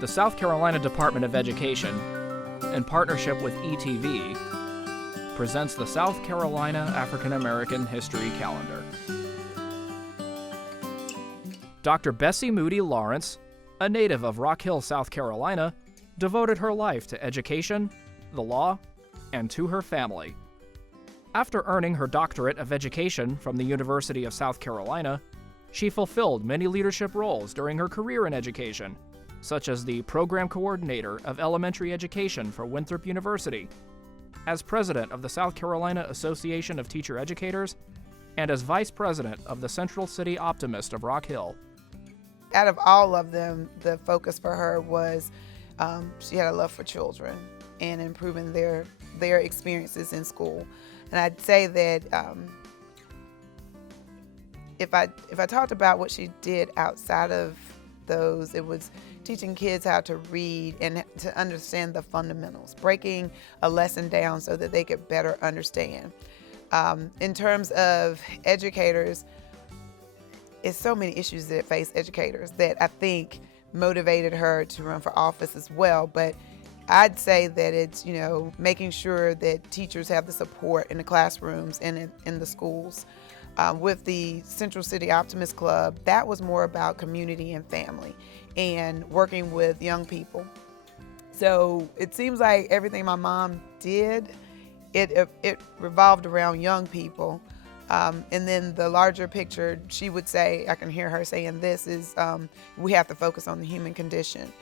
The South Carolina Department of Education, in partnership with ETV, presents the South Carolina African American History Calendar. Dr. Bessie Moody-Lawrence, a native of Rock Hill, South Carolina, devoted her life to education, the law, and to her family. After earning her Doctorate of Education from the University of South Carolina, she fulfilled many leadership roles during her career in education, such as the Program Coordinator of Elementary Education for Winthrop University, as President of the South Carolina Association of Teacher Educators, and as Vice President of the Central City Optimist of Rock Hill. Out of all of them, the focus for her was she had a love for children and improving their experiences in school. And I'd say that if I talked about what she did outside of those, it was teaching kids how to read and to understand the fundamentals, breaking a lesson down so that they could better understand. In terms of educators, it's so many issues that face educators that I think motivated her to run for office as well. But I'd say that it's, making sure that teachers have the support in the classrooms and in the schools. With the Central City Optimist Club, that was more about community and family and working with young people. So it seems like everything my mom did, it revolved around young people. And then the larger picture, she would say, I can hear her saying this, is we have to focus on the human condition.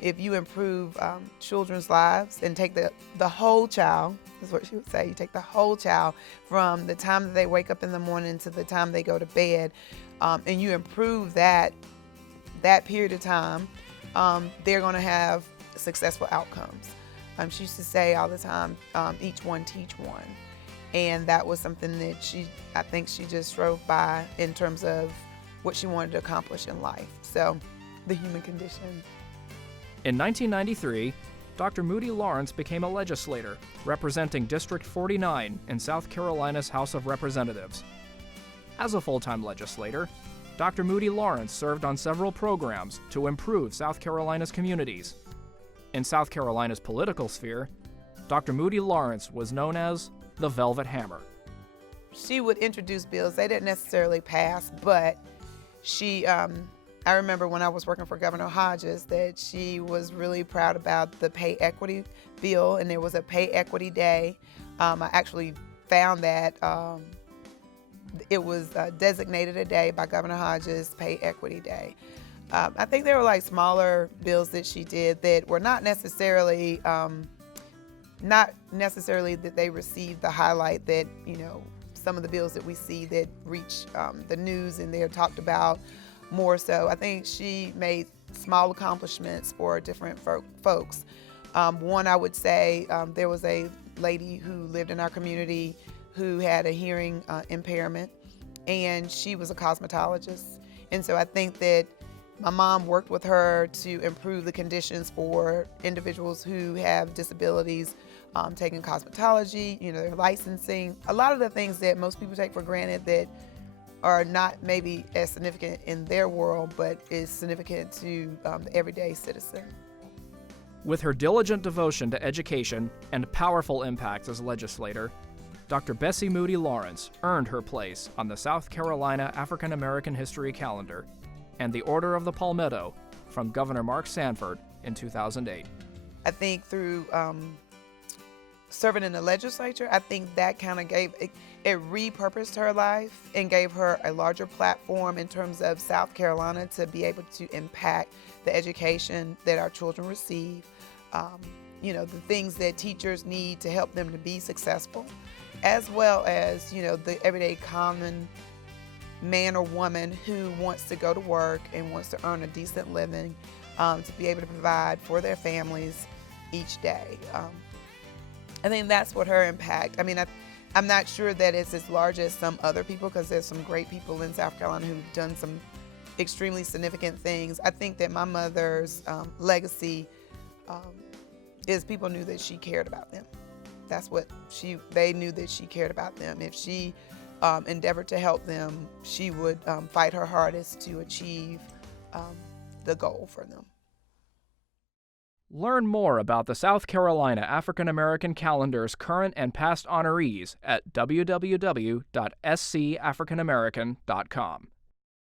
If you improve children's lives and take the whole child, is what she would say, you take the whole child from the time that they wake up in the morning to the time they go to bed, and you improve that period of time, they're going to have successful outcomes. She used to say all the time, each one teach one. And that was something that I think she just drove by in terms of what she wanted to accomplish in life. So, the human condition. In 1993, Dr. Moody-Lawrence became a legislator, representing District 49 in South Carolina's House of Representatives. As a full-time legislator, Dr. Moody-Lawrence served on several programs to improve South Carolina's communities. In South Carolina's political sphere, Dr. Moody-Lawrence was known as the Velvet Hammer. She would introduce bills. They didn't necessarily pass, but I remember when I was working for Governor Hodges that she was really proud about the pay equity bill, and there was a pay equity day. I actually found that it was designated a day by Governor Hodges, Pay Equity Day. I think there were like smaller bills that she did that were not necessarily that they received the highlight that, some of the bills that we see that reach the news and they're talked about more so. I think she made small accomplishments for different folks. One, I would say, there was a lady who lived in our community who had a hearing impairment, and she was a cosmetologist. And so I think that my mom worked with her to improve the conditions for individuals who have disabilities, taking cosmetology, their licensing, a lot of the things that most people take for granted that are not maybe as significant in their world, but is significant to the everyday citizen. With her diligent devotion to education and powerful impact as a legislator, Dr. Bessie Moody-Lawrence earned her place on the South Carolina African American History Calendar and the Order of the Palmetto from Governor Mark Sanford in 2008. I think through serving in the legislature, I think that kind of it repurposed her life and gave her a larger platform in terms of South Carolina to be able to impact the education that our children receive, the things that teachers need to help them to be successful, as well as, the everyday common man or woman who wants to go to work and wants to earn a decent living, to be able to provide for their families each day. I think that's what her impact. I mean, I'm not sure that it's as large as some other people, because there's some great people in South Carolina who've done some extremely significant things. I think that my mother's legacy is people knew that she cared about them. That's what they knew, that she cared about them. If she endeavored to help them, she would fight her hardest to achieve the goal for them. Learn more about the South Carolina African American Calendar's current and past honorees at www.scafricanamerican.com.